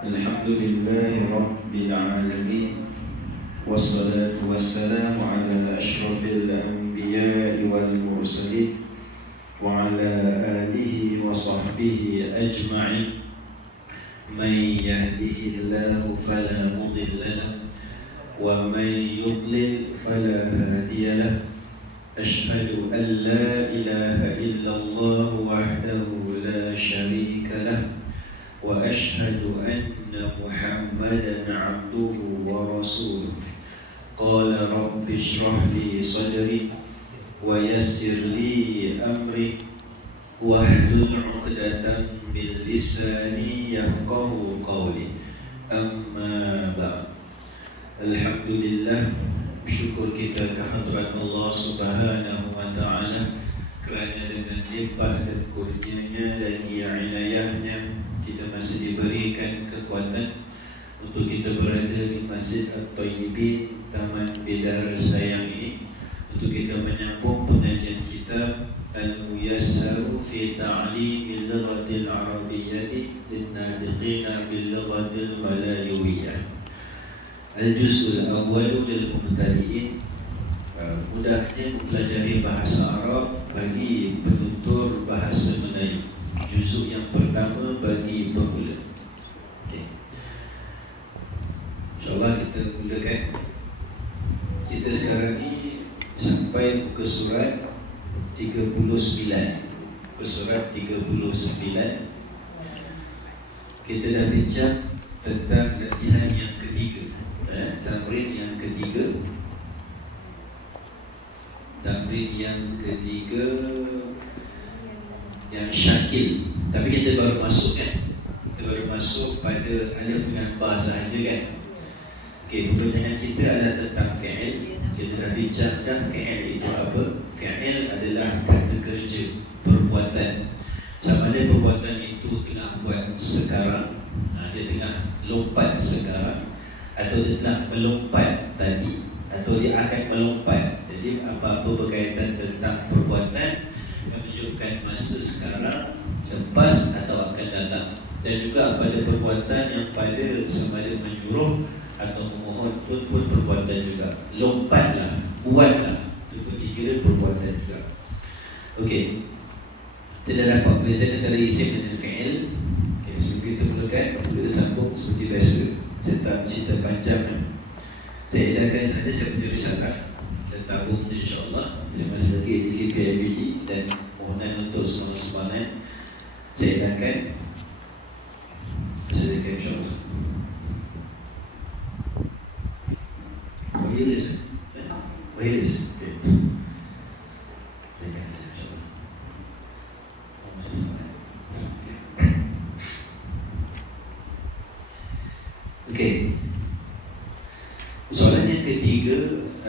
Alhamdulillahi Rabbil Alamin, wassalatu wassalamu ala ashrafil anbiya'i wal mursalin, wa ala alihi wa sahbihi ajma'in. Man yahdihillahu fala mudilla lahu, wa man yudlil fala hadiya lahu. Ashhadu an la ilaha illallah wahdahu la sharika lahu, wa ashhadu anna Muhammadan abduhu wa rasuluh. Qala rabbi shrah li sadri wa yassir li amri wahlul 'uqdatam min lisani yafqahu qawli. Amma ba'd. Alhamdulillah, syukur kita kehadrat Allah Subhanahu wa ta'ala kerana dengan limpah dan kurnianya dan inayahnya kita masih diberikan kekuatan untuk kita berada di Masjid At-Tayyibin, Taman Bidara Sayang ini, untuk kita menyambung pengajian kita Al-Muyassaru fi Ta'limil Lughatil Arabiyyati lin-Nadiqina bil Lughatil Malayawiyah, Al-Juz'ul Awwal lil Mubtadi'in. Mudahnya mempelajari bahasa Arab bagi penutur bahasa Melayu. Juzuk yang pertama bagi pemula. InsyaAllah kita mulakan. Kita sekarang ni sampai ke surat 39. Ke surat 39. Kita dah bincang tentang latihan yang ketiga, tamrin yang ketiga. Tamrin yang ketiga yang syakil. Tapi kita baru masuk kan? Kita baru masuk pada alif dengan ba sahaja kan? Okey, perbincangan kita adalah tentang fi'il. Kita dah bincang dah fi'il itu apa? Fi'il adalah kata kerja, perbuatan. Sama ada perbuatan itu tengah buat sekarang, dia tengah lompat sekarang, atau dia telah melompat tadi, atau dia akan melompat. Jadi apa-apa berkaitan tentang perbuatan menunjukkan masa sekarang, lepas atau akan datang. Dan juga pada perbuatan yang pada sama ada menyuruh atau memohon pun perbuatan juga. Lompatlah, buatlah, itu pun dikira perbuatan juga. Okey, kita dah dapat perbezaan antara isim dengan fi'il. Okay, sebelum kita mulakan, kita sambung seperti biasa. Saya tak cerita panjang. Saya edarkan saja, saya punya risalah dan tabung insyaAllah. Saya masih lagi JKP IBG dan mohonan untuk sumbangan saya edarkan. Sedekah insyaAllah. Wireless. Wireless. Okay. Saya akan insyaAllah. Okey. Soalan yang ketiga,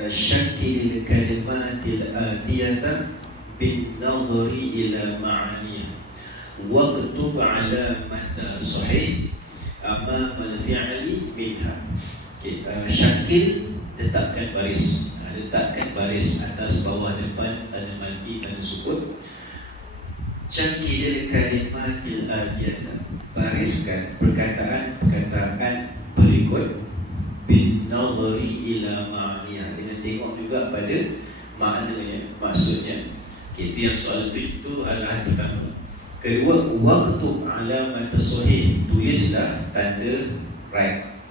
syakil kalimatil atiyata bin nadhari ila ma'aniha waqtub alamata sahih amam al-fi'li minha. Okey, syakil, letakkan baris. Letakkan baris atas, bawah, depan, tanda mati, tanda sukun. Syakil kalimatil atiyata, bariskan perkataan-perkataan berikut bin nadhari ila ma'aniha, dengan tengok juga pada maknanya, maksudnya. Okay, itu yang soalan itu adalah pertama. Kedua, waktu alamat sahih, tulislah tanda right.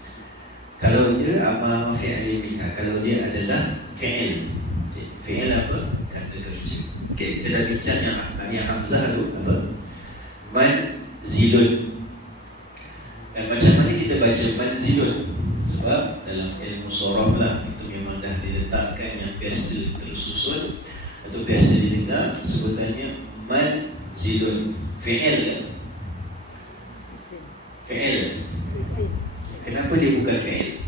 Kalau dia amam fi'li minha, kalau dia adalah fi'il. Fi'il apa? Kata kerja. Okay, kita dah bincang yang hamzah tu apa? Manzilun. Dan macam mana kita baca manzilun? Sebab dalam ilmu sorof lah, itu memang dah diletakkan yang biasa tersusun atau biasa didengar sebutannya manzilun. Fi'il kan? Fi'il. Kenapa dia bukan fi'il?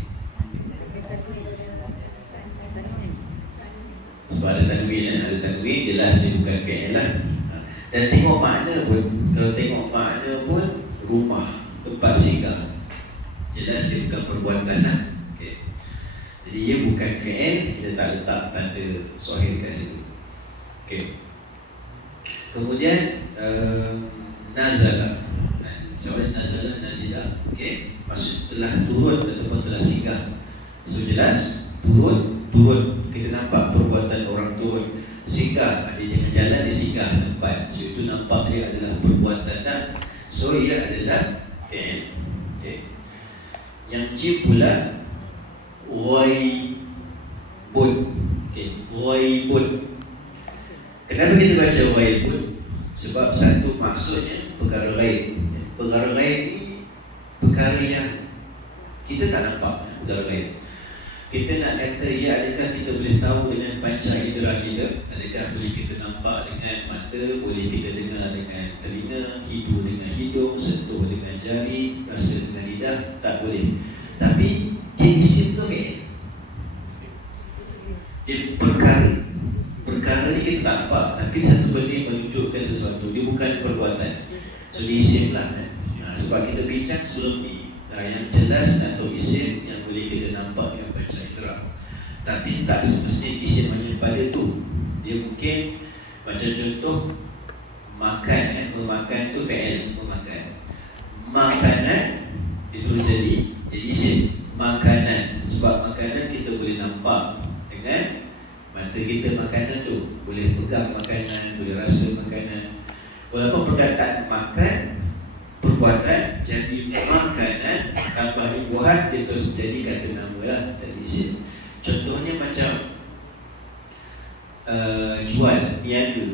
Sebab ada tanwin, ada tanwin, jelas dia bukan fi'il lah. Dan tengok makna pun, kalau tengok makna pun, rumah, tempat singgah, jelas dia bukan perbuatan lah. Okay. Jadi dia bukan fi'il, kita tak letak tanda sahih kat situ. Okay. Kemudian nazala. Soalan nazala, nazila silap. Okay, maksud telah turun ataupun telah singgah. So jelas turun, kita nampak perbuatan orang turun. Singgah, dia jangan jalan, dia singgah tempat. So itu nampak dia adalah perbuatan dah. So ia adalah fi'il. Okay. Yang jim pula ghaibun. Okay, ghaibun. Kenapa kita baca ghaibun? Sebab satu maksudnya perkara ghaib. Perkara ghaib ni perkara yang kita tak nampak. Perkara ghaib. Kita nak kata, ya, adakah kita boleh tahu dengan panca indera kita? Adakah boleh kita nampak dengan mata? Boleh kita dengar dengan telinga? Hidung dengan hidung? Sentuh dengan jari? Rasa dengan lidah? Tak boleh. Tapi dia isim tu fi'il. Dia perkara. Perkara ni kita tak nampak, tapi satu benda yang menunjukkan sesuatu. Dia bukan perbuatan. So dia isim lah. Sebab kita bincang sebelum ni, yang jelas atau isim yang boleh kita nampak dengan panca indera. Tapi tak semestinya isim hanya pada tu. Dia mungkin macam contoh makan, memakan tu fi'il, memakan. Makanan itu jadi isim. Makanan, sebab makanan kita boleh nampak dengan mata kita. Makanan tu boleh pegang makanan, boleh rasa makanan. Walaupun perkataan makan perbuatan jadi makanan, tambah imbuhan, dia terus jadi kata nama lah, tak isim. Contohnya macam jual, niaga.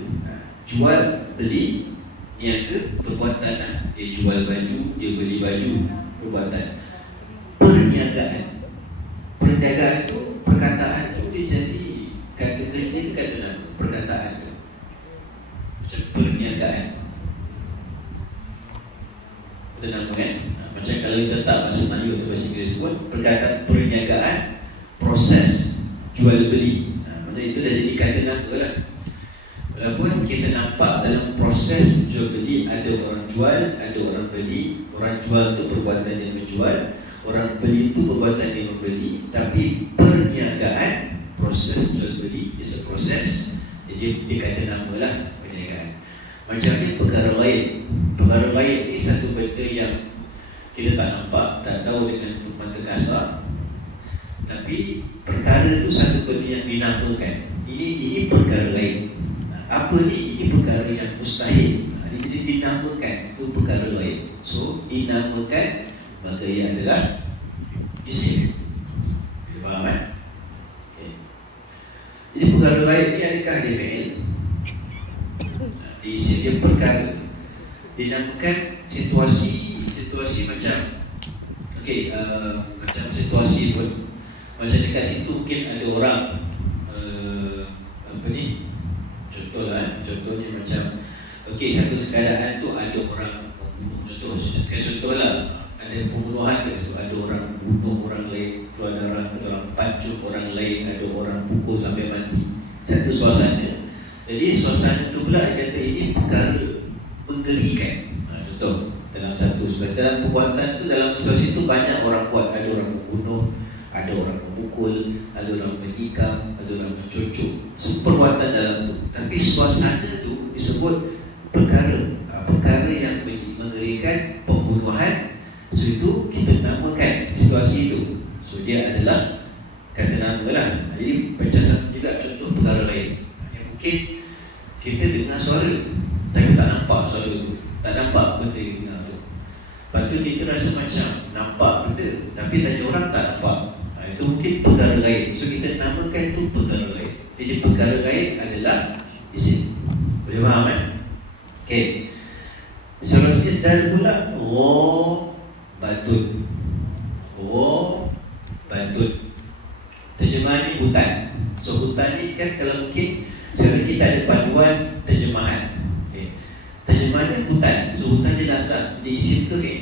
Jual, beli, niaga, perbuatan lah. Dia jual baju, dia beli baju, perbuatan. Perniagaan. Perniagaan tu, perkataan tu dia jadi kata kerja, kata nama, perkataan tu. Macam perniagaan. Kata nama kan? Macam kalau kita tak bahasa Melayu atau bahasa Inggeris pun, perkataan perniagaan, proses jual beli. Maksudnya itu dah jadi kata nama lah. Walaupun kita nampak dalam proses jual beli ada orang jual, ada orang beli. Orang jual tu perbuatan yang menjual, orang beli tu perbuatan yang membeli. Tapi perniagaan, proses jual beli, is a proses. Jadi dia kata nama lah perniagaan. Macam ni perkara lain. Perkara lain ni satu benda yang kita tak nampak, tak tahu dengan mata kasar. Tapi perkara tu satu benda yang dinamakan. Ini perkara lain. Apa ni? Ini perkara yang mustahil. Jadi dinamakan, itu perkara lain. So dinamakan, maka ia adalah isim. Faham kan? Okay. Jadi perkara lain ni adakah dia fi'il? Di isim dia perkara. Dinamakan situasi macam macam situasi pun. Macam dekat situ mungkin ada orang contohnya macam satu keadaan tu ada orang membunuh. Contohlah ada pembunuhan ke, ada orang bunuh orang lain, keluar darah, ada orang pancung orang lain, ada orang pukul sampai mati. Satu suasana. Jadi suasana tu pula dia kata ini perkara mengerikan. Contoh dalam satu dalam perbuatan tu, dalam situasi tu banyak orang buat. Ada orang membunuh, ada orang memukul, ada orang menikam, ada orang mencucuk. Perbuatan dalam tu. Tapi suasana tu disebut perkara yang mengerikan, pembunuhan. So itu kita namakan situasi itu. So dia adalah kata nama lah. Jadi macam juga contoh perkara lain yang mungkin kita dengar suara tapi tak nampak suara tu, tak nampak benda yang dengar tu. Lepas tu kita rasa macam nampak benda, tapi tanya orang tak nampak. Itu mungkin perkara lain. So kita namakan itu perkara lain. Jadi perkara lain adalah isim. Boleh faham kan? Okay. Seterusnya dan pula batun. Batun. Terjemahan ni hutan. So hutan ni kan kalau mungkin sekarang kita ada panduan terjemahan. Okay. Terjemahan ni hutan. So hutan ni dasar diisim ke okay?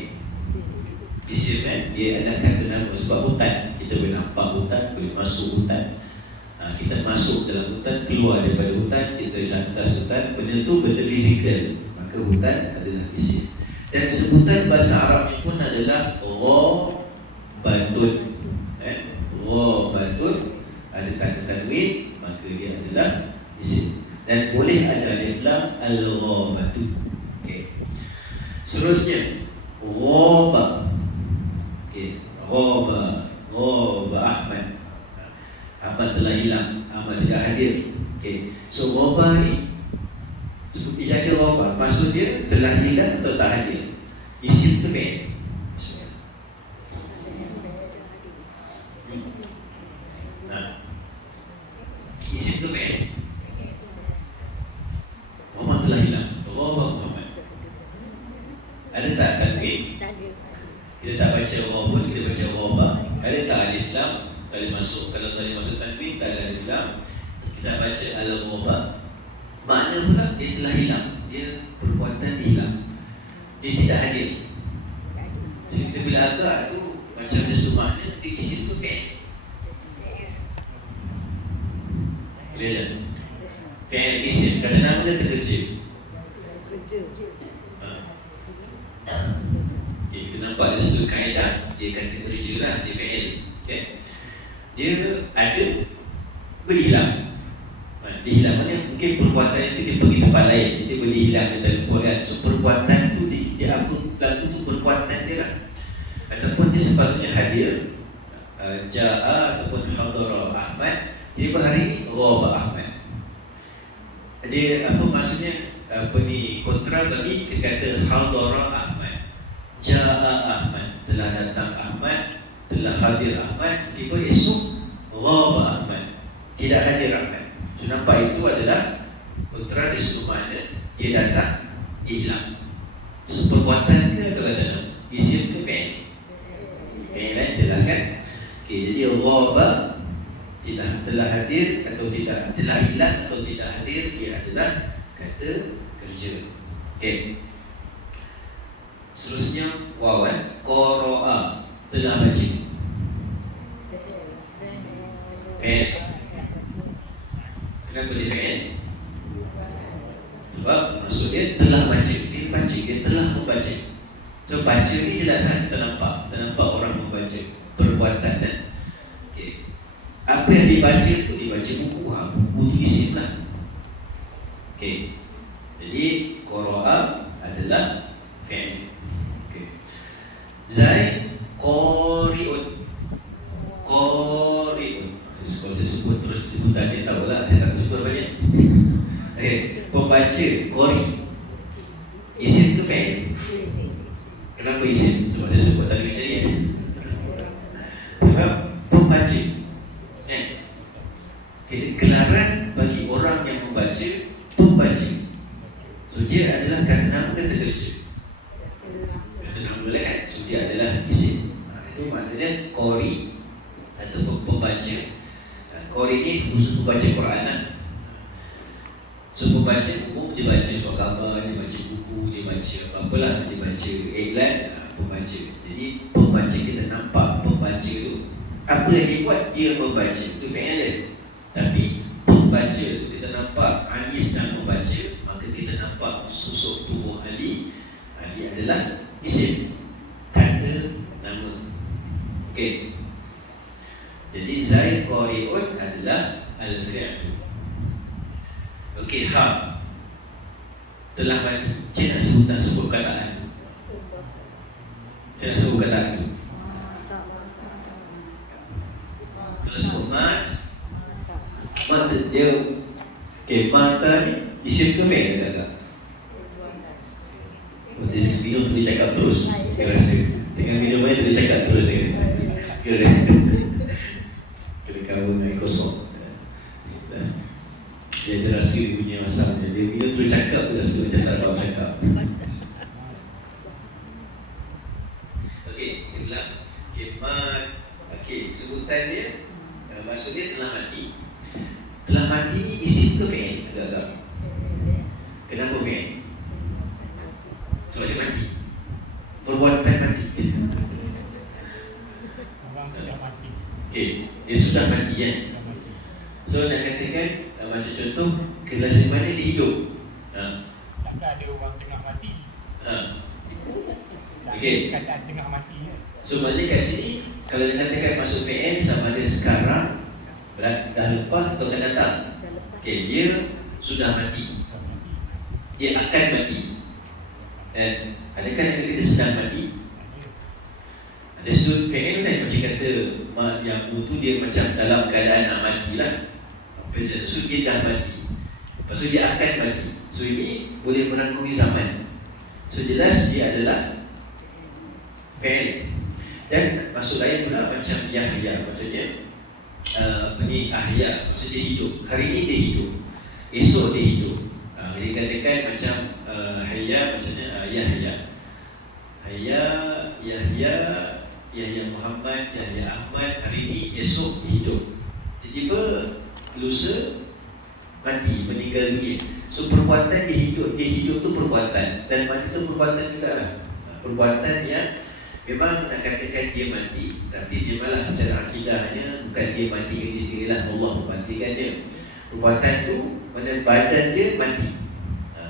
Isim kan? Dia adalah kata nama sebab hutan. Kita boleh nampak hutan, boleh masuk hutan. Kita masuk dalam hutan, keluar daripada hutan, kita cantas hutan. Benda tu benda fizikal. Maka hutan adalah isim. Dan sebutan bahasa Arab ni pun adalah batun. Batun ada tanda tanwin, maka dia adalah isim. Dan boleh ada alif lam al-ghabatu. Okay. Seterusnya ghaba. telah hilang, Ahmad tidak hadir. Okay. So ghaba ni seperti jaga ghaba, maksud dia telah hilang atau tak hadir. Isim tu fi'il. Isim tu fi'il. Muhammad telah hilang, ghaba Muhammad. Ada tak tanwin? Kita tak baca ghaba, kita baca ghaba. Ada tak alif lam? Tali masuk, kalau tali masuk tanwin tak ada alif lam, kita baca al-ghaba. Makna pula dia telah hilang, dia perbuatan hilang, dia tidak hadir. Jadi kita bila agak tu macam dia suruh makna, dia isim tu fi'il. Boleh tak? Fi'il isim, kata nama dia terkerja. Okay, kita nampak dari sudut kaedah, dia kata kerja lah, dia fi'il. Okay. Dia ada, berhilang. Dia hilang, maknanya mungkin perbuatan itu dia pergi tempat lain, dia boleh hilang di telefon kan. So perbuatan tu dia apa, lagu tu perbuatan dia lah. Ataupun dia sepatutnya hadir, ja'a ataupun hadara Ahmad. Jadi hari ni ghaba Ahmad. Dia apa maksudnya, apa ni, kontra bagi dia kata hadara Ahmad, ja'a Ahmad, telah datang Ahmad, telah hadir Ahmad. Tiba esok ghaba Ahmad, tidak hadir Ahmad. So nampak itu adalah kontra di seluruh mana dia datang, dia hilang. So perbuatan ke atau kata isim ke fi'il? Fi'il kan, jelaskan. Okay, jadi ghaba telah hadir atau tidak, telah hilang atau tidak hadir, dia adalah kata kerja. Okay. Seterusnya wawan, qara'a, telah baca. Fi'il. Kenapa dia fi'il? Sebab maksud dia telah baca, dia baca, dia telah membaca. So baca ni jelas kan, kita nampak orang membaca perbuatan dan okay. Apa yang dibaca tu, dibaca buku, buku tu isim lah. Okay. Jadi qara'a adalah fi'il. Okay. Zaid qari'un. Qari'un. Kalau saya sebut terus sebutan dia tahu lah, saya tak sebut banyak. Okay. Pembaca, qari. Isim tu fi'il. Kenapa isim? Sebab saya sebut tadi ya. Sebab pembaca. Jadi gelaran bagi orang yang membaca, pembaca. So dia adalah kata nama kata kerja. Kata nama boleh kan? So dia adalah isim. Itu maknanya qari atau pembaca. Qari ni khusus membaca Quran lah. So pembaca umum dia baca surat khabar, dia baca buku, dia baca apa-apalah, dia baca iklan, pembaca. Jadi pembaca, kita nampak pembaca tu, apa yang dia buat, dia membaca. Itu fi'il dia. Tapi pembaca tu kita nampak Ali sedang membaca, maka kita nampak susuk tubuh Ali. Ali adalah isim, kata nama. Okey. Jadi Zaid qari'un adalah al-fi'l. Okey, ha. Telah mati. Cik nak sebut kataan. Cik nak sebut kataan tu. Telah sebut mat. Maksud dia, okay, mata ni isim ke fi'il tak? Dia minum tu dia cakap terus. Dia rasa dengan minum air tu dia cakap terus. Kira kawan dengan kosong. Dia rasa dia punya masalah. Dia minum tu cakap, dia rasa macam tak faham cakap. Okey, dia bilang okay, mat. Okey, sebutan dia, maksud dia telah mati. Telah mati ni isim ke fi'il? Agak-agak. Kenapa fi'il? Sebab dia mati. Perbuatan mati. Okey, dia sudah mati kan? So nak katakan macam contoh, kelas mana dia hidup. Takkan ada orang tengah mati. Okey. Kata tengah mati. So maknanya kat sini, kalau dia katakan masuk fi'il sama ada sekarang, dah lepas atau akan datang. Okay, dia sudah mati, dia akan mati. Dan adakah yang kita sedang mati? Dari sudut fi'il kan macam kata yang tu dia macam dalam keadaan nak mati lah. So dia dah mati, lepas tu dia akan mati. So ini boleh merangkumi zaman. So jelas dia adalah fi'il. Dan maksud lain pula macam Yahya, maksudnya ahya, maksudnya hidup. Hari ini dia hidup, esok dia hidup. Dia katakan macam Hayya, macamnya Yahya Muhammad, Yahya Ahmad, hari ini, esok dia hidup. Tiba-tiba lusa mati, meninggal dunia. So perbuatan dia hidup tu perbuatan, dan mati tu perbuatan juga lah. Perbuatan yang memang nak katakan dia mati, tapi dia malah secara akidahnya bukan dia mati ke diri sendiri lah, Allah mematikan dia. Perbuatan tu mana badan dia mati,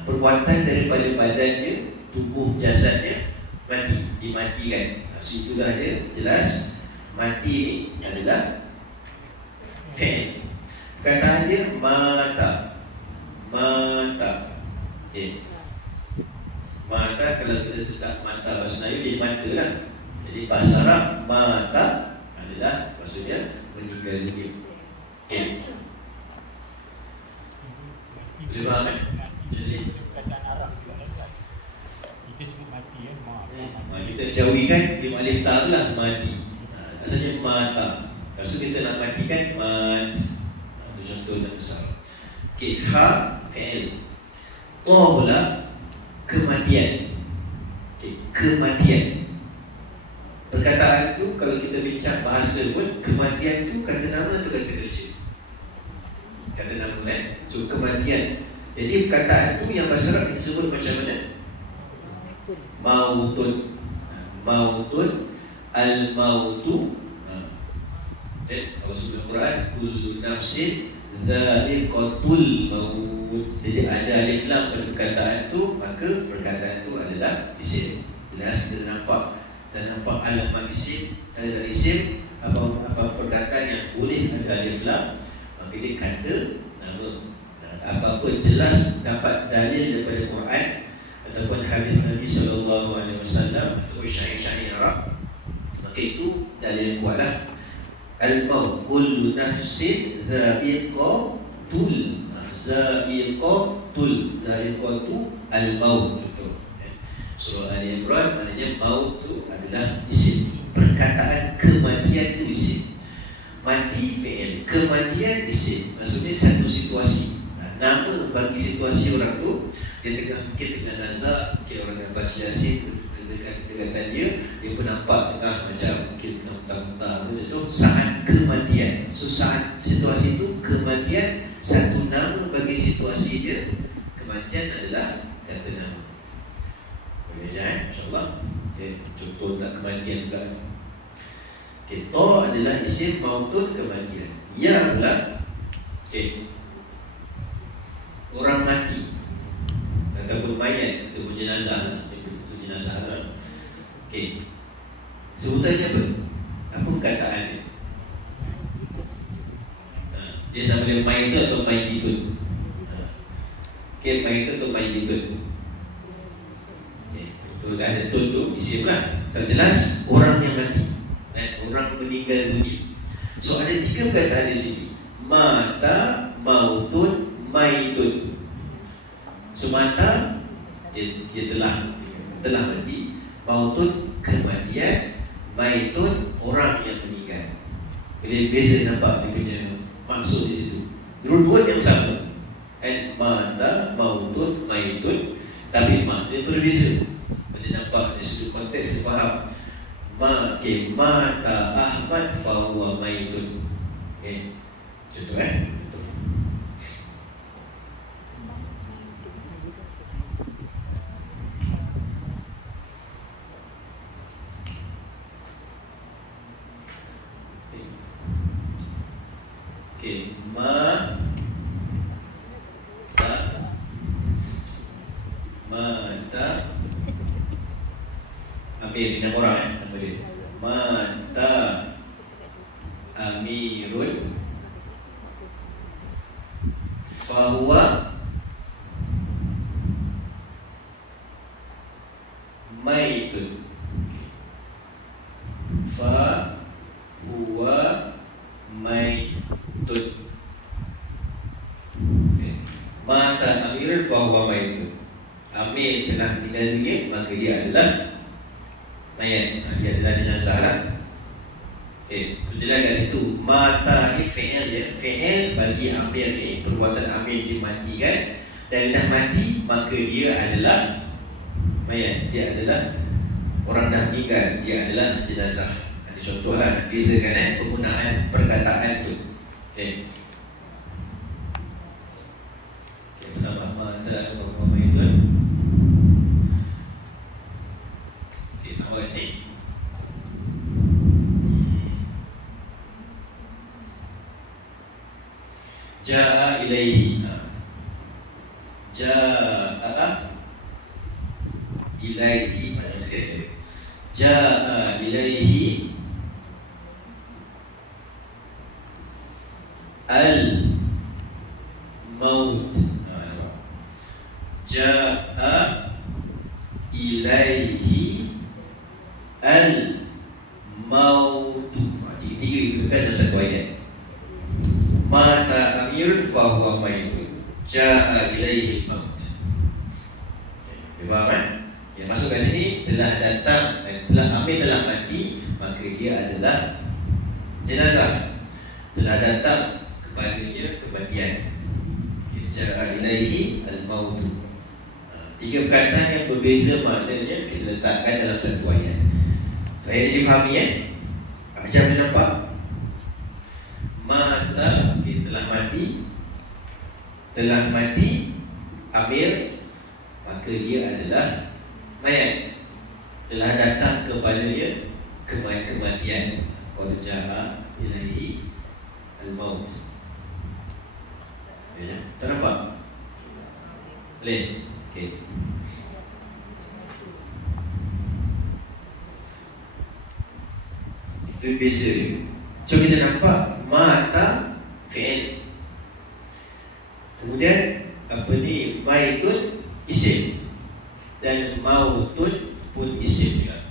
perbuatan daripada badan dia, tubuh jasadnya mati, dimatikan. So itulah dia jelas mati ni adalah fi'il. Perkataan dia mata. Okay. Mata, kalau kita letak mata bahasa Melayu jadi mata lah. Jadi bahasa Arab mata adalah maksudnya meninggal dunia. Okay. Boleh faham kan? Jadi perkataan Arab juga kan. Kita sebut mati kan, kita jauhikan di alif ta tu lah, mati. Asalnya mata. Lepas tu kita nak matikan mat. Itu contoh yang besar. Okay, ha fi'il. To pula kematian. Okay, kematian. Perkataan tu kalau kita bincang bahasa pun, kematian tu kata nama atau kata kerja? Kata nama kan? So kematian. Jadi perkataan tu yang bahasa Arab kita sebut macam mana? Mautun. Mautun, al-mautu. Dan kalau sebut Quran, kullu nafsin dha'iqatul maut. Jadi ada alif lam pada perkataan tu, maka perkataan tu adalah isim. Jelas kita nampak alamat isim, ada isim, apa perkataan yang boleh ada alif lam, maka dia kata nama. Apa-apa jelas dapat dalil daripada Quran ataupun hadis Nabi SAW atau syair-syair Arab, maka itu dalil kuat lah. Al-maut, kullu nafsin dha'iqatul. Dha'iqatu al-maut. Surah Ali Imran maknanya maut tu adalah isim. Perkataan kematian tu isim. Mati fi'il, kematian isim. Maksudnya satu situasi. Nama bagi situasi orang tu, dia mungkin tengah nazak, mungkin orang yang baca Yasin, dekatan dia pun nampak tengah macam mungkin muntah-muntah macam tu, saat kematian. So saat situasi itu kematian, satu nama bagi situasi dia. Kematian adalah kata nama. Boleh je insyaAllah. Okay, contoh tak kematian pula. Okay, to adalah isim mautun kematian. Ya pula, okay, orang mati ataupun mayat ataupun jenazah. Jenazah lah. Okay, sebutannya apa? Apa perkataan dia? Dia sama dengan mayit atau mayitun? Okay, mayit atau mayitun? Okay, so dah ada tun tu isim lah. So jelas orang yang mati, orang meninggal dunia. So ada tiga perkataan di sini: mata, mautun, mayitun. So mata dia telah mati, mautun kematian, mayitun orang yang meninggal. Jadi biasa nampak dia punya maksud di situ. Dua-dua yang sama. Mata, mautun, mayitun, tapi dia berbeza. Dia nampak dari sudut konteks dia faham. Mata Ahmad fahuwa mayitun. Okay, contoh contoh. Okay, mata Amir, nama orang nama dia. Mata Amirun fahuwa maitun. fa huwa maitun. Mata amirun fa huwa maitun. Amir telah meninggal dunia, maka dia adalah mayat. Dia adalah jenazah lah. So jelas kat situ. Mata ni fi'il ya. Fi'il bagi amir ni, perbuatan amir dimatikan. Dan dah mati, maka dia adalah mayat. Dia adalah orang dah meninggal. Dia adalah jenazah. Ini contohlah. Biasakan penggunaan perkataan tu. Pertama mata apa itu? Awal sini. Ja'a ilaihi. Ja'a ilaihi. Mana sekali? Ja'a ilaihi al-maut. Ja'a ilaihi al-maut. Tiga digunakan dalam satu ayat. Mata amirun fahuwa maitun. Ja'a ilaihi al-maut. Faham kan? Yang masuk kat sini telah datang, amir telah mati, maka dia adalah jenazah. Telah datang kepadanya kematian. Ja'a ilaihi al-maut. Tiga perkataan yang berbeza maknanya kita letakkan dalam satu ayat. Saya jadi fahami macam mana nampak? Mata telah mati amir, maka dia adalah mayat. Telah datang kepadanya kematian. Qad ja'a ilaihi al-maut. Ya, ternampak? Boleh? Okey. Itu biasa. So kita nampak mata fi'il. Kemudian maitun isim. Dan mautun pun isim juga.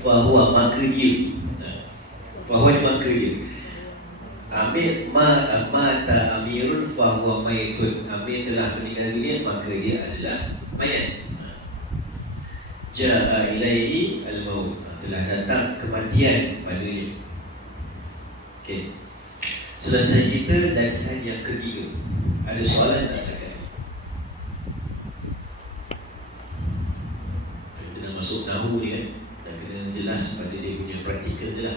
Fahuwa maka dia. Fahuwa ni maka dia. Amir mata amirun fahuwa maitun. Amir telah meninggal dunia, maka dia adalah mayat. Ja'a ilaihi al-maut. Telah datang kematian padanya. Okey. Selesai kita dan yang ketiga. Ada soalan tak sekali? Kita nak masuk tahu ni kan. Jelas pada dia punya praktikal je lah.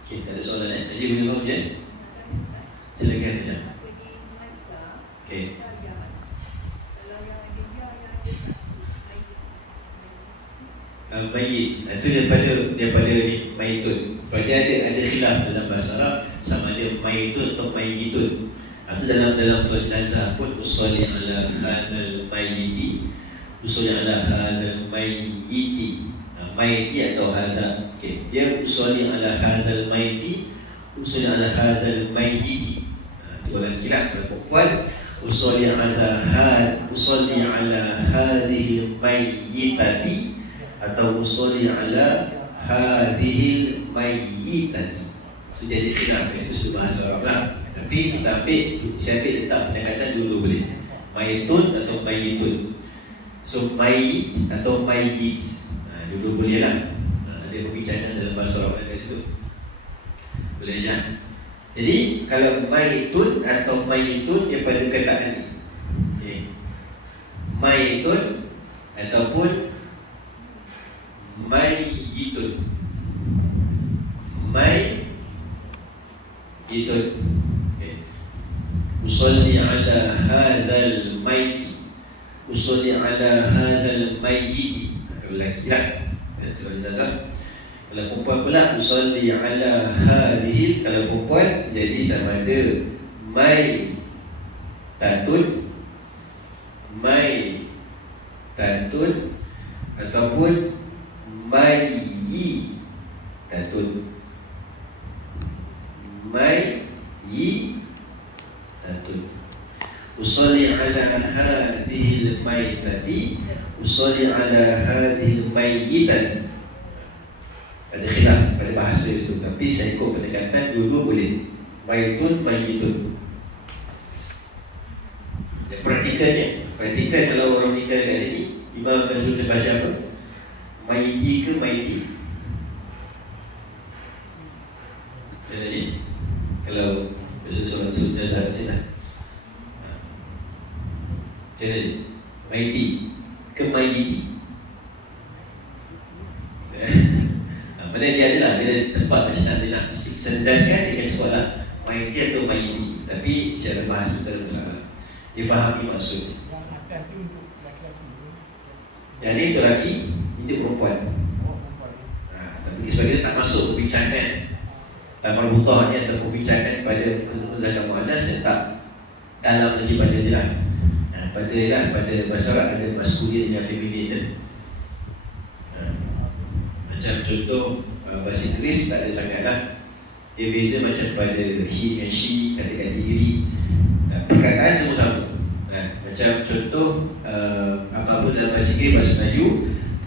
Okay, tak ada soalan Haji boleh faham je? Silakan Haji. Okay. Mayit, itu daripada maitun. Pada ada khilaf dalam bahasa Arab sama ada maitun atau mayyitun. Itu dalam surah jenazah pun usolli ala hadal mayyiti, usolli ala hadal mayyiti. Mayyiti atau hada. Okey, dia usolli ala hadal mayyiti, usolli ala hadal mayyiti. Itu dalam khilaf pada perempuan usolli ala hadhihi mayyitati atau usolli ala hadhil mayyitati. So jadi tidak itu bahasa Arab lah. Tapi kita ambil siapa letak pendekatan dulu boleh. Maitun atau mayyitun. So mayyit atau mayyit. Dulu boleh lah. Ada pembicaraan dalam bahasa Arab kat situ. Boleh je. Jadi kalau maitun atau mayyitun daripada kataan ni. Okay. Maitun ataupun mayyitun. Mayyitun. Okay. Usolli ala hadzal mayyit. usolli ala hadzal mayyit. Kalau lelaki lah, kalau jenazah. Kalau perempuan pula usolli ala hadhihi. Kalau perempuan jadi sama ada mai tatun ataupun mai tatun. Usolli ala hadhihi al-maitati, usolli ala hadhihi al-mayyitati. Ada khilaf pada bahasa itu, tapi saya ikut pendekatan dua-dua boleh. Maitun, mayyitun. Dan praktikalnya kalau orang meninggal kat sini, imam akan suruh baca apa? Mayyiti ke mayyiti? Jadi kalau seseorang suruh jazah kat sini, jadi maiti ke maiti. Mana dia adalah bila tempat macam dia nak sendaskan, dia akan sekolah maiti atau maiti. Tapi secara bahasa tak ada masalah, dia fahami maksud. Yang ini untuk lelaki, ini untuk perempuan. Tapi sebab dia tak masuk perbincangan Tamar Butahnya atau perbincangan pada Zakat Mu'annas yang tak dalam lagi pada dia lah. Pada masyarakat ada maskulin dengan feminin. Macam contoh bahasa Inggeris tak ada sangat lah. Dia beza macam pada he dan she, kata-kata diri. Perkataan semua sama. Macam contoh apa-apa dalam bahasa Inggeris, bahasa Melayu,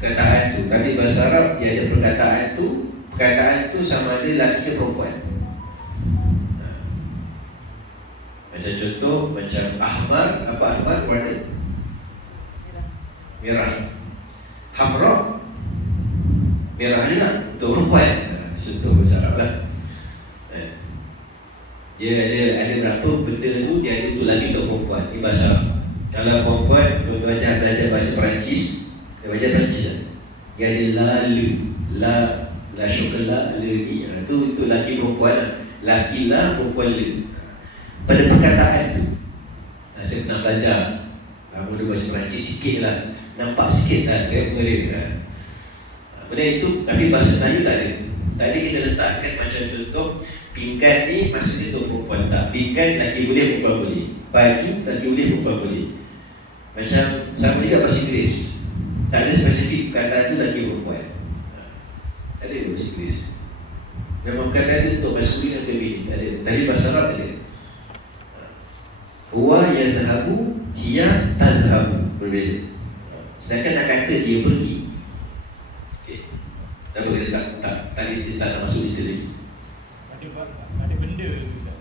perkataan tu. Tapi bahasa Arab dia ada perkataan tu sama ada lelaki ke perempuan. Macam contoh, macam ahmar, apa ahmar warna? Merah. Hamra, merah juga untuk perempuan. Contoh bahasa Arab lah. Dia ada berapa benda tu, dia ada untuk lelaki untuk perempuan. Ini bahasa Arab. Kalau perempuan, tuan-tuan macam belajar bahasa Perancis, dia belajar Perancis lah. Dia ada la chocolat, le ni. Itu untuk lelaki perempuan lah. Lelaki la, perempuan le. Pada perkataan tu, saya pernah belajar mula bahasa Perancis sikit lah, nampak sikit lah dia mengerik. Benda itu, tapi bahasa Melayu tak ada. Tadi kita letakkan macam contoh, pinggan ni maksudnya untuk perempuan tak. Pinggan lelaki boleh, perempuan boleh. Baju lelaki boleh, perempuan boleh. Macam sama juga bahasa Inggeris, tak ada spesifik perkataan tu lelaki perempuan. Tak ada bahasa Inggeris. Memang perkataan tu untuk maskulin dan feminin, tak ada. Tadi bahasa Arab tak ada. Huwa yadhabu, hiya tadhabu. Berbeza. Sedangkan nak kata dia pergi. Okay. Tak apa, kita tak nak masuk itu lagi. Ada benda juga.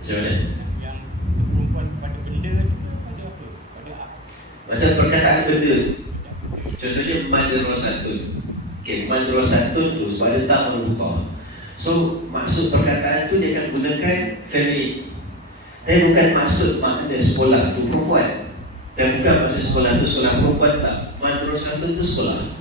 Macam mana? Yang perempuan pada benda tu pada apa? Pada masa perkataan benda tu, contohnya madrasatun. Okay, madrasatun tu sebab ada tak merubah. So maksud perkataan tu dia akan gunakan feminin. Dan bukan maksud makna sekolah tu perempuan. Dan bukan maksud sekolah tu sekolah perempuan, tak. Madrasatun tu sekolah.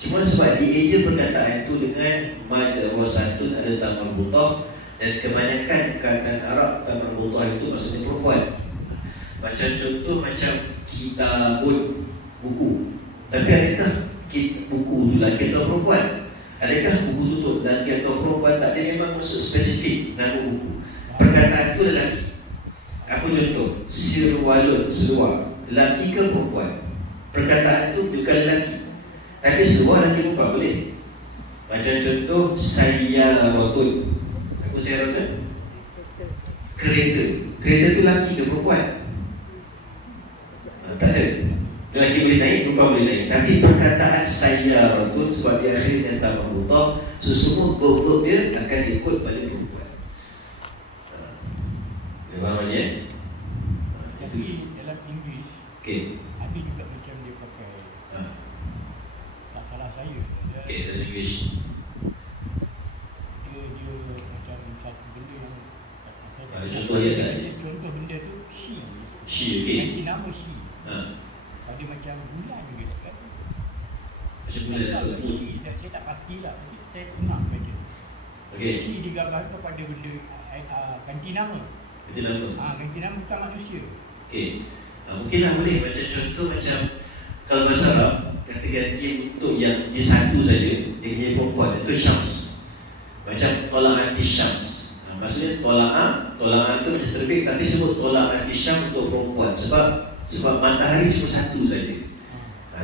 Cuma sebab dieja perkataan tu dengan madrasatun ada tamar butah, dan kebanyakan perkataan Arab tamar butah itu maksudnya perempuan. Macam contoh macam kitabun, buku. Tapi adakah buku tu lelaki atau perempuan? Adakah buku tu lelaki atau perempuan? Tak, dia memang maksud spesifik nama buku. Perkataan tu lelaki. Apa contoh? Sirwalun, seluar. Lelaki ke perempuan? Perkataan tu bukan lelaki, tapi seluar lelaki perempuan boleh. Macam contoh sayyaratun. Apa sayyaratun? Kereta. Kereta tu lelaki ke perempuan? Tak ada. Lelaki boleh naik, perempuan boleh naik. Tapi perkataan sayyaratun sebab dia akhir dengan tamar butah, so semua verb dia akan ikut pada perempuan. Faham je? Tapi dalam English, okay, ada juga macam dia pakai tak salah saya. Okay, dalam English Dia macam satu benda yang ada contoh dia tak? Contoh benda tu she. She, okay. Nanti nama she. Ada macam bulan juga kan. Macam bulan tu she, saya tak pastilah. Saya pernah baca. Okay. She digambarkan pada benda ganti nama. Ganti nama. Ganti nama bukan manusia. Okay. Mungkinlah boleh. Macam contoh macam kalau bahasa Arab kata ganti untuk yang dia satu saja, dia jadi perempuan, itu syams. Macam tolak anti syams. Maksudnya tolak tu macam terbit, tapi sebut tolak anti syams untuk perempuan sebab matahari cuma satu saja.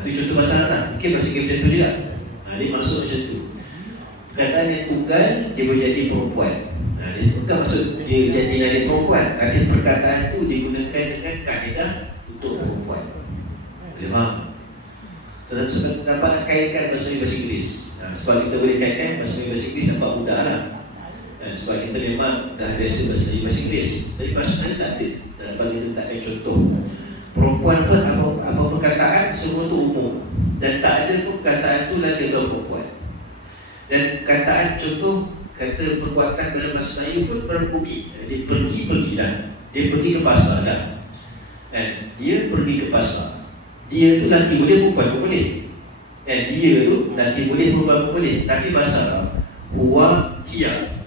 Itu contoh bahasa Arab. Mungkin bahasa Inggeris macam tu juga. Dia maksud macam tu. Perkataan yang tunggal dia boleh jadi perempuan. Dia bukan maksud dia jadi lagi perempuan, tapi perkataan tu digunakan dengan kaedah untuk perempuan. Boleh faham? Sebab dapat nak kaitkan bahasa Inggeris. Sebab kita boleh kaitkan bahasa Inggeris nampak mudah lah. Sebab kita memang dah biasa bahasa Inggeris. Tapi maksudnya tak ada. Dapat kita letakkan contoh. Perempuan pun apa perkataan semua tu umum. Dan tak ada pun perkataan tu lagi atau perempuan. Dan perkataan contoh kata perbuatan dalam bahasa Melayu pun pergi. Dia pergi dah. Dia pergi ke pasar dah. Dia pergi ke pasar. Dia tu laki boleh, perempuan pun boleh. Dia tu laki boleh, perempuan pun boleh. Tapi bahasa Arab huwa hiya.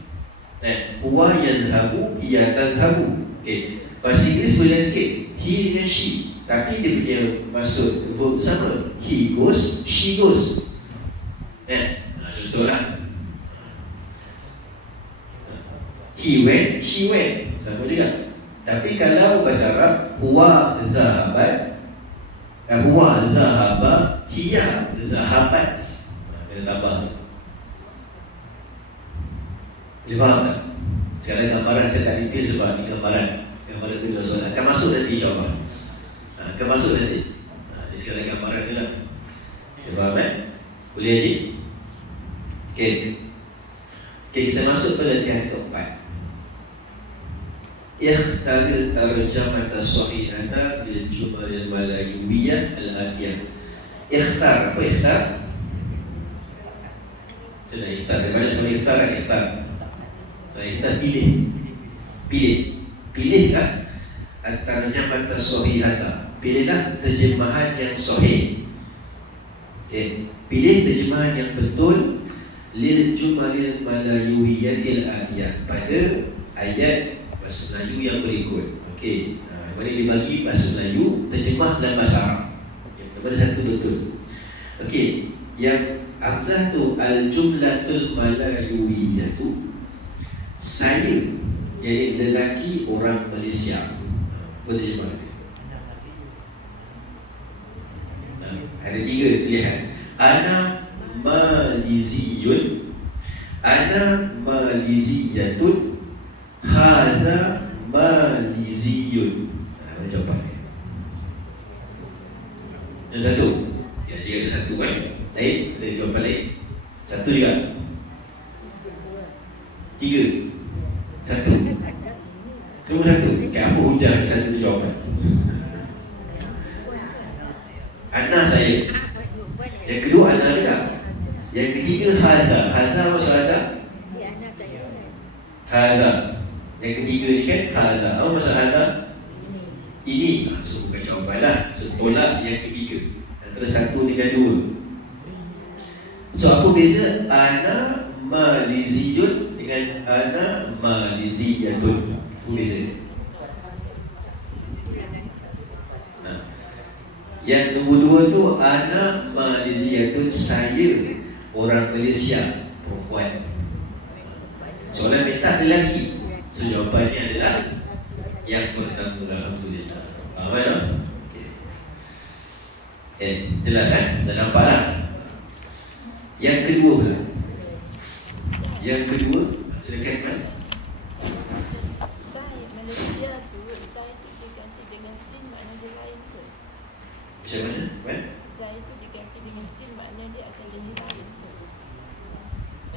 Huwa yadhabu hiya tadhabu. Bahasa Inggeris boleh sikit. He dengan she. Tapi dia punya maksud verb sama. He goes, she goes. Contohlah. He went, she went. Sama juga. Tapi kalau bahasa Arab huwa dhahabat, huwa dhahaba, hiya dhahabat. Kena tambah tu. Boleh faham tak? Sekarang gambaran saya tak detail sebab ni gambaran tu dah soalan. Akan masuk nanti insyaAllah. Akan masuk nanti. Ini sekarang gambaran je lah. Boleh faham kan? Boleh Haji? Okey, kita masuk pada latihan keempat. Ikhtar tarjamah as-sahihata bil jumal al-malayuwiyah al-atiyah. Ikhtar, apa ikhtar? Sudah ikhtar, banyak soal ikhtar kan? Ikhtar pilihlah at-tarjamah as-sahihata. Pilihlah terjemahan yang sahih. Pilih terjemahan yang betul lil jumalil malayuwiyatil atiyah pada ayat bahasa Melayu yang berikut. Mana dia bagi bahasa Melayu terjemah dalam bahasa Arab. Yang mana satu betul. Yang Hamzah tu al-jumlatul malayuwiyah tu saya, jadi lelaki orang Malaysia. Berterjemah dia. Ada 3 pilihan. Ana Maliziyun, ana Maliziyatun, hadha Maliziyun. Mana jawapannya? Yang satu. Ya, dia ada satu kan? Lain? Ada jawapan lain? Satu juga? 3? Satu? Semua satu? Apa hujah satu jawapan? Ana saya. Yang kedua ana juga. Yang ketiga hadha. Hadha maksud hadha? Hadha. Yang ketiga ni kan hadha. Apa maksud hadha? Ini. So bukan jawapan lah. So tolak yang ketiga. Antara satu dengan 2. So apa beza ana maliziyun dengan ana maliziyatun? Apa beza? Yang nombor 2 tu ana Malaysiatun, saya orang Malaysia, perempuan. Soalan minta lelaki. So jawapannya adalah yang pertama. Alhamdulillah. Faham tak? Jelas kan? Dah nampak lah. Yang kedua pula. Yang kedua, silakan kan? Malaysia tu, saya tu diganti dengan sin, makna dia lain tu. Macam mana? Saya tu diganti dengan sin, makna dia akan jadi lain tu.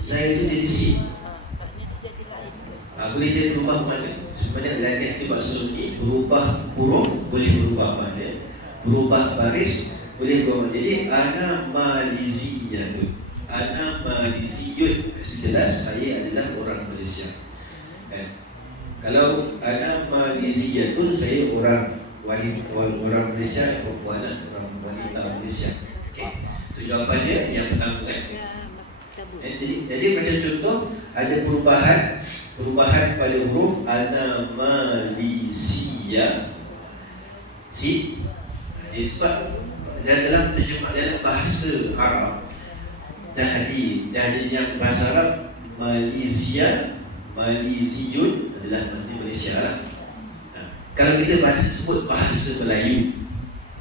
Saya tu jadi sin. Makna dia jadi lain tu. Boleh jadi berubah mana? Sebenarnya latihan kita buat sebelum ni, berubah huruf boleh berubah mana, berubah baris boleh berubah. Jadi ana Maliziyatun, ana Maliziyun, jelas saya adalah orang Malaysia. Kalau ana Maliziyatun, saya orang Malaysia, perempuan, orang wanita Malaysia. So jawapannya yang pertama kan. Jadi macam contoh ada perubahan pada huruf ana Malaysia. Si. Jadi sebab dalam terjemah dalam bahasa Arab dah ada yang bahasa Arab Malaysia, Malaysiun adalah Malaysia lah. Kalau kita sebut bahasa Melayu,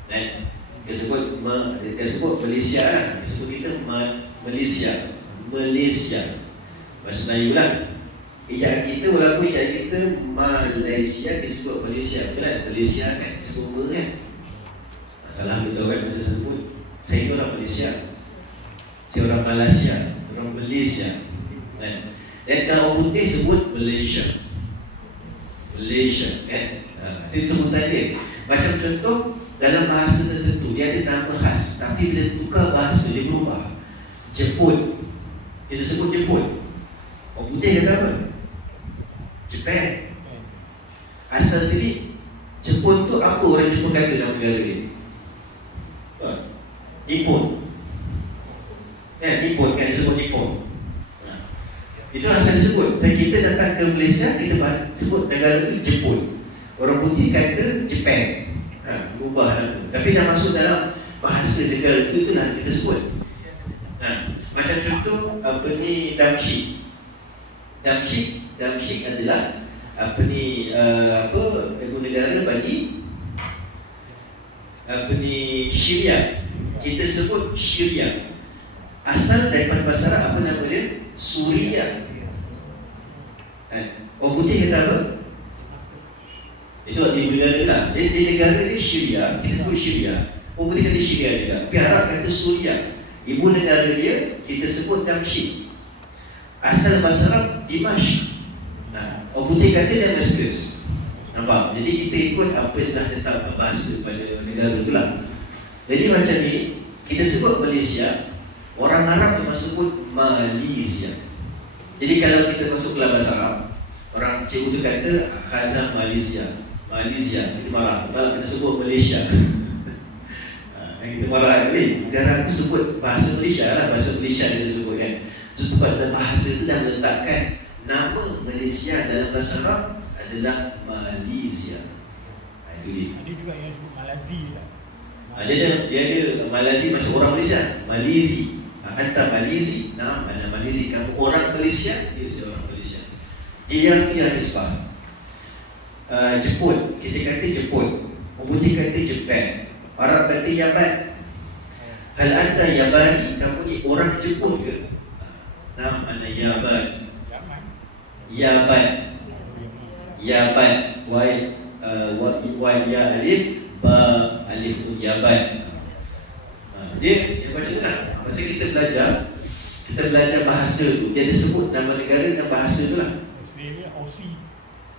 kan? Kita sebut Malaysia lah. Kita sebut kita Malaysia, bahasa Melayu lah. Ejaan kita, walaupun ejaan kita Malaysia, kita sebut Malaysia. Betul kan? Malaysia kan? Kita sebut kan? Salah betul kan masa sebut. Saya ni orang Malaysia. Saya orang Malaysia, orang Malaysia. Kan? Dan kalau orang putih sebut Malaysia. Malaysia kan? Itu sebutan dia. Macam contoh, dalam bahasa tertentu dia ada nama khas, tapi bila tukar bahasa dia berubah. Jepun, kita sebut Jepun. Orang putih kata apa? Japan. Asal sini Jepun tu apa orang Jepun kata dalam negara dia? Nippon. Nippon kan, disebut Nippon. Itu asal disebut. Dan kita datang ke Malaysia, kita sebut negara itu Jepun. Orang putih kata Japan. Berubah lah. Tapi dah masuk dalam bahasa negara itu, itulah kita sebut. Macam contoh apa ni, Damsyik. Damsyik adalah apa ni, ibu negara bagi apa ni, Syria. Kita sebut Syria. Asal daripada bahasa Arab, apa nama dia? Suria. Orang putih kata apa? Itu ibu negara lah. Di negara dia Syria, kita sebut Syria. Orang putih kata Syria juga. Tapi Arab kata Suria. Ibu negara dia kita sebut Damsyik. Asal bahasa Arab Dimashq. Orang putih kata Damascus. Nampak? Jadi kita ikut apa yang telah ditetapkan bahasa pada negara itulah. Jadi macam ni, kita sebut Malaysia, orang Arab memang sebut Malaysia. Jadi kalau kita masuk dalam bahasa Arab, orang cikgu tu kata Khazan Malaysia. Kita marah. Kalau kita sebut Malaysia, kita marah tadi. Negara aku sebut bahasa Malaysia lah, bahasa Malaysia kita sebut kan. So pada bahasa itu dah meletakkan nama Malaysia dalam bahasa Arab adalah Malaysia. Itu dia. Ada juga yang sebut Malazi tak? Dia ada Malazi, masuk orang Malaysia. Malizi. Anta Malizi. Mana Malizi? Kamu orang Malaysia? Dia seorang Malaysia. Dia yang nisbah. Jepun, kita kata Jepun. Orang putih kata Japan. Arab kata Yaman. Hal anta Yabani, kamu ni orang Jepun ke? Mana Yaman? Yaban. Y ya alif, ba alif Yaban. Dia macam tu lah. Macam kita belajar bahasa tu, dia ada sebut nama negara dan bahasa tu lah. Australia, Aussie.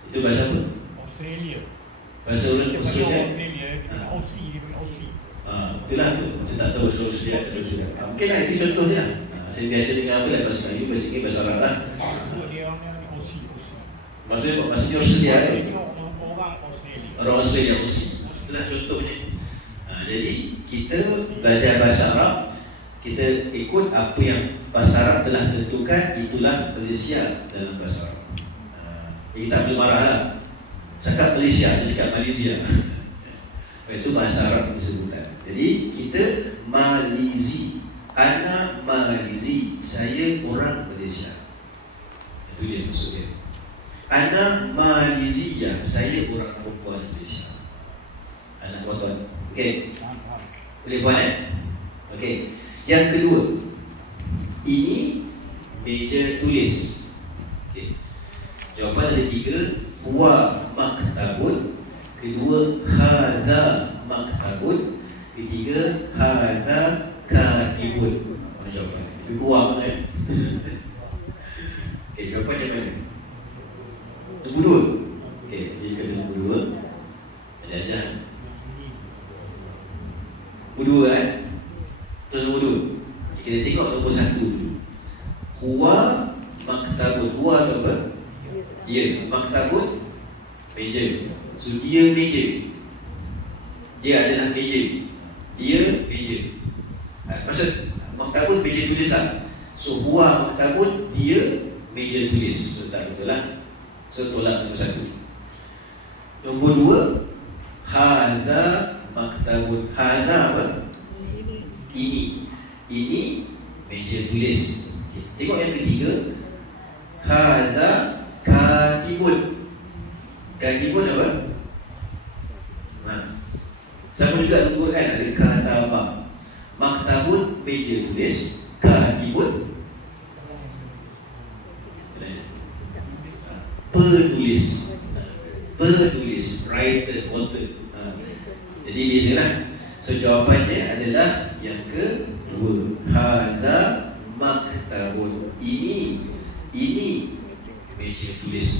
Itu bahasa apa? Australia. Bahasa orang Australia. Aussie, dia punya Aussie. Itulah tu. Saya tak tahu bahasa Australia atau Australia. Mungkin lah itu contohnya. Saya biasa dengar apa lah, bahasa Melayu, bahasa Inggeris, bahasa Arab lah. Dia orang Aussie. Maksudnya Australia kan? Orang Australia. Orang Australia, Aussie. Itulah contohnya. Jadi kita belajar bahasa Arab, kita ikut apa yang bahasa Arab telah tentukan, itulah Malaysia dalam bahasa Arab. Jadi kita boleh marah lah. Cakap Malaysia, dia cakap Malaysia. Itu bahasa Arab disebutkan. Jadi kita Malizi. Ana Malizi. Saya orang Malaysia. Itu dia maksudnya. Ana Malizia. Saya orang perempuan Malaysia. Anak perempuan. Okey. Boleh buat Okey. Yang kedua, ini meja tulis. Okey. Jawapan ada 3. Huwa maktabun. Kedua, hadza maktabun. Ketiga, hadza katibun. Mana jawapan? Huwa mana? Okey, jawapan yang mana? Nombor 2. Okey, jadi kata nombor 2. Ajar. Nombor 2 Terus nombor 2. Kita tengok nombor 1 dulu. Huwa maktabun. Huwa tu apa? Dia. Maktabun meja. So dia meja. Dia adalah meja. Dia meja. Maksud maktabun meja tulis lah. So huwa maktabun, dia meja tulis. So tak betul lah. So tolak nombor 1. Nombor 2, hadza maktabun. Hadza apa? Ini meja tulis. Okay. Tengok yang ketiga. Hadza katibun. Katibun apa? Sama juga dalam Quran ada kataba. Maktabun meja tulis, katibun penulis, writer, author. Jadi biasalah. So jawapannya adalah yang kedua. Hadza maktabun. Ini meja tulis.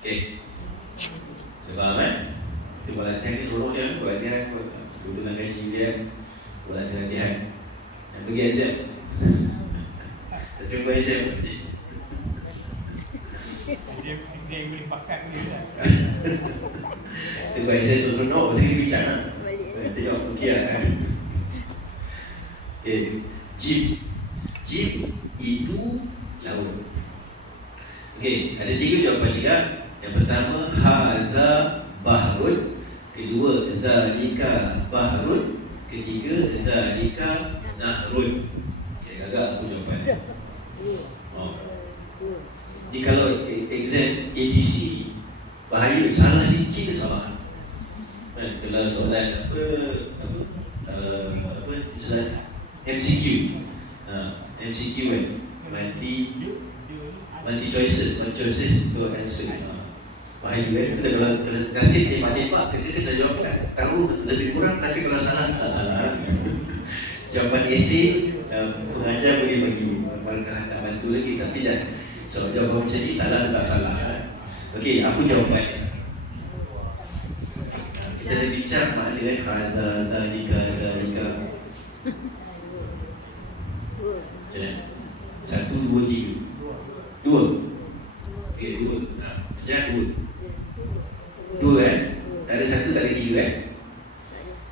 Okey. Faham kan? Itu buat latihan ni suruh dia, buat latihan, duduk dengan gaji dia, buat latihan. Dan pergi exam. Tak cuba exam. Dia boleh pakat dia lah. Itu buat exam suruh nak, dia bincang lah. Itu jawab okey lah. Okay. Jeep itu laut. Okey, ada 3 jawapan juga. Yang pertama, hadza bahrun. Kedua, zalika bahrun. Ketiga, zalika nahrun. Okay, agak aku jawapan. Jadi kalau exam ABC, bahaya, salah sikit ke salah. Kalau soalan MCQ, MCQ kan, multi choices untuk answer. Bahaya kan. Kalau nasib tembak-tembak, kita jawab kan. Tahu lebih kurang, tapi kalau salah tak salah. Jawapan esei, pengajar boleh bagi markah, nak bantu lagi. Tapi dah, so jawapan macam ni salah tak salah. Okey, apa jawapannya? Kita dah bincang makna kan. Hadza, zalika, zalika. Macam mana? 1, 2, 3. 2. Okey, 2. Macam 2 kan? Tak ada 1, tak ada 3 kan?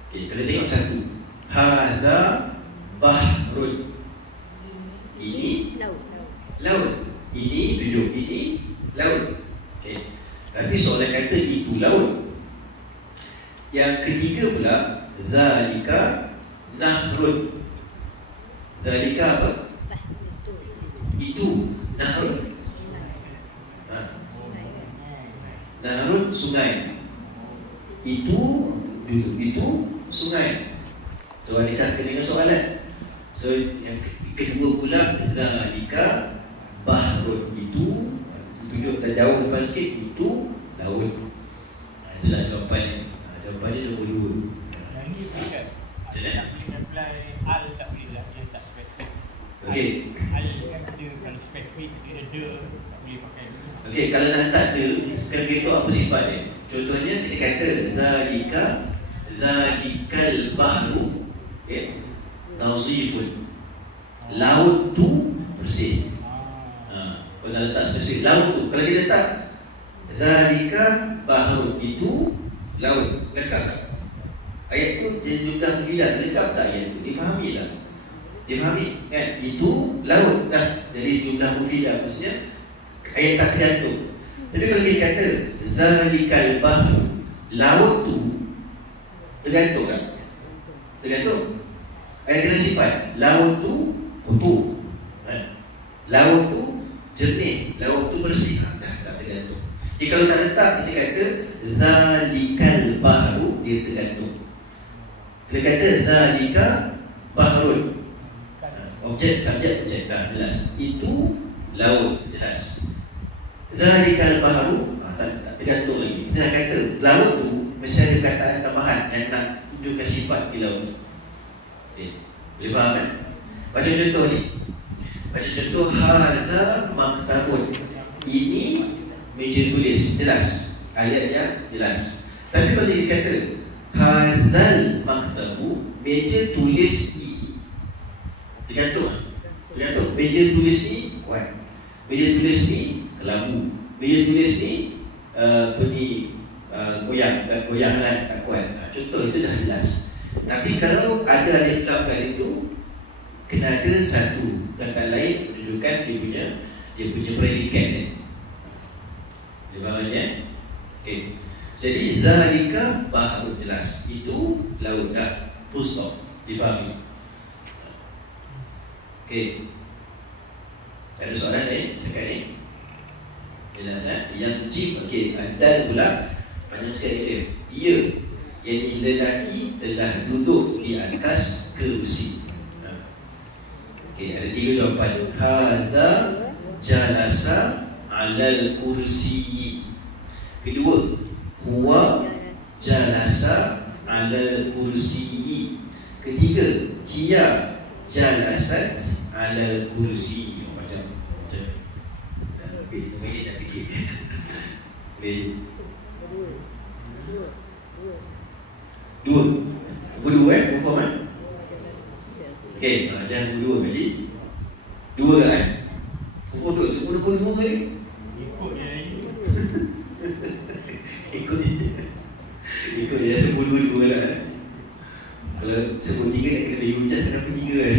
Okay, kita tengok 1. Hadza bahrun. Ini laut. Ini tujuh. Ini laut. Okay. Tapi soalan kata itu laut. Yang ketiga pula, zalika nahrun. Zalika apa? Itu nahrun. Nahrun sungai. Itu sungai. So adakah kena dengan soalan? So yang kedua pula, zalika bahrun. Itu tunjuk terjauh depan sikit, itu laut. Itulah jawapannya. Jawapannya nombor 2. Yang ni bukan. Tak boleh apply al, tak boleh lah. Dia tak spesifik. Okey. Al kan dia kalau spesifik dia ada, tak boleh pakai. Okey, kalau dah tak ada, kena beritahu apa sifat dia. Contohnya kita kata zalikal bahru, okey, nazifun. Laut tu bersih. Kalau dah letak spesifik laut tu, kalau dia letak zalika bahru, itu laut, lengkap tak? Ayat tu dia jumlah mufidah, lengkap tak ayat tu? Difahami tak? Difahami kan? Itu laut dah. Jadi jumlah mufidah maksudnya ayat tak tergantung. Tapi kalau dia kata zalikal bahru, laut tu tergantung kan? Tergantung. Ayat kena sifat laut tu kotor, laut tu jernih, laut tu bersih. Tak tergantung. Jadi kalau nak letak, kita kata zalikal bahru, dia tergantung. Kita kata zalika bahrun, objek, subjek, objek, dah jelas. Itu laut, jelas. Zalikal bahru, tak tergantung lagi. Kita nak kata laut tu mesti ada kataan tambahan yang nak tunjukkan sifat di laut tu. Okay. Boleh faham kan? Macam contoh ni. Macam contoh, hadza maktabun. Ini meja tulis, jelas. Ayatnya jelas. Tapi kalau dia kata hadzal maktabu, meja tulis ini, tergantung. Meja tulis ni kuat. Meja tulis ni kelabu. Meja tulis ni goyangan tak kuat. Contoh itu dah jelas. Tapi kalau ada alif lam kat situ, kena ada satu kata lain menunjukkan dia punya predikat ni. Dia faham macam? Okey. So Jadi zalika bahrun jelas. Itu laut dah. Full stop. Difahami? Okey. Ada soalan lain sekarang ni? Jelas Yang jim, okey. Dan pula panjang sekali dia. Yang lelaki telah duduk di atas kerusi. Okey, ada 3 jawapan. Hadza jalasa alal kursi. Kedua, huwa jalasa alal kursi. Ketiga, hiya jalasat alal kursi. Macam ini nak fikir. Dua. Dua confirm okey, jangan dua Haji. Dua kan? Dua, semua pun dua ni. Ikut dia lagi. Ikut dia sebut dua lah. Kalau sebut 3 nak kena bagi hujah, kenapa 3 kan?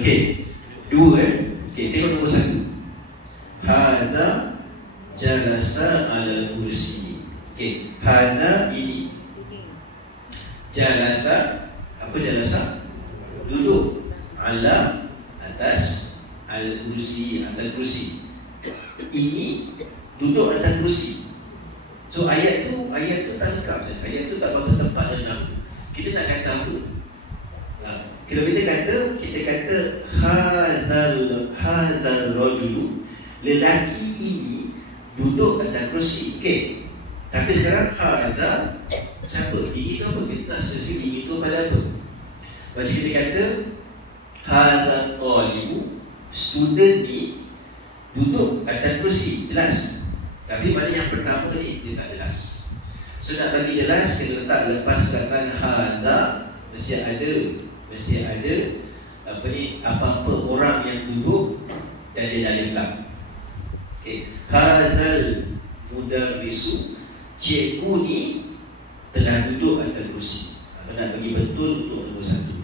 Okey, 2 okey, tengok nombor 1. Hadza jalasa alal kursi. Okey, hadza ini. Jalasa, apa jalasa? Duduk ala atas al-kursi, atas kursi. Ini duduk atas kursi. So ayat tu tak lengkap. Ayat tu tak berapa tempat dalam. Kita nak kata apa? Kalau kita kata hadzal rajulu, lelaki ini duduk atas kursi. Okey. Tapi sekarang hadza siapa? Ini tu apa? Kita tak spesifik ini tu pada apa? Macam kita kata hadza talibu, student ni duduk atas kursi, jelas. Tapi mana yang pertama ni dia tak jelas. So nak bagi jelas, kita letak lepas kata hadza mesti ada apa-apa orang yang duduk dan dia alif lam. Okey, hadzal mudarrisu, cikgu ni telah duduk atas kursi. Apa nak bagi betul untuk nombor 1.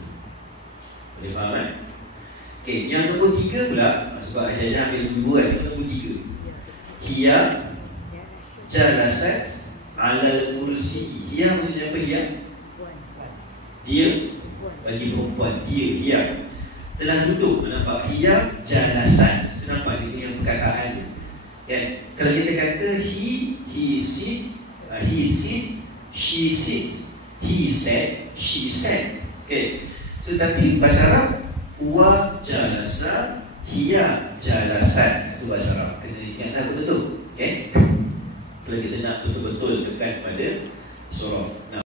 Boleh faham kan? Okey, yang nombor 3 pula, sebab Hajjah ambil dua kan, nombor 3. Hiya jalasat alal kursi. Hiya maksudnya apa hiya? Dia bagi perempuan, hiya telah duduk. Nampak? Hiya jalasat. Itu nampak dia punya perkataan dia. Kan? Kalau kita kata he sits, she sits, he said, she said. Okay. So tapi bahasa Arab, huwa jalasa, hiya jalasat. Itu bahasa Arab. Kena ingat betul. Okay. Kalau kita nak betul-betul tekan pada surah.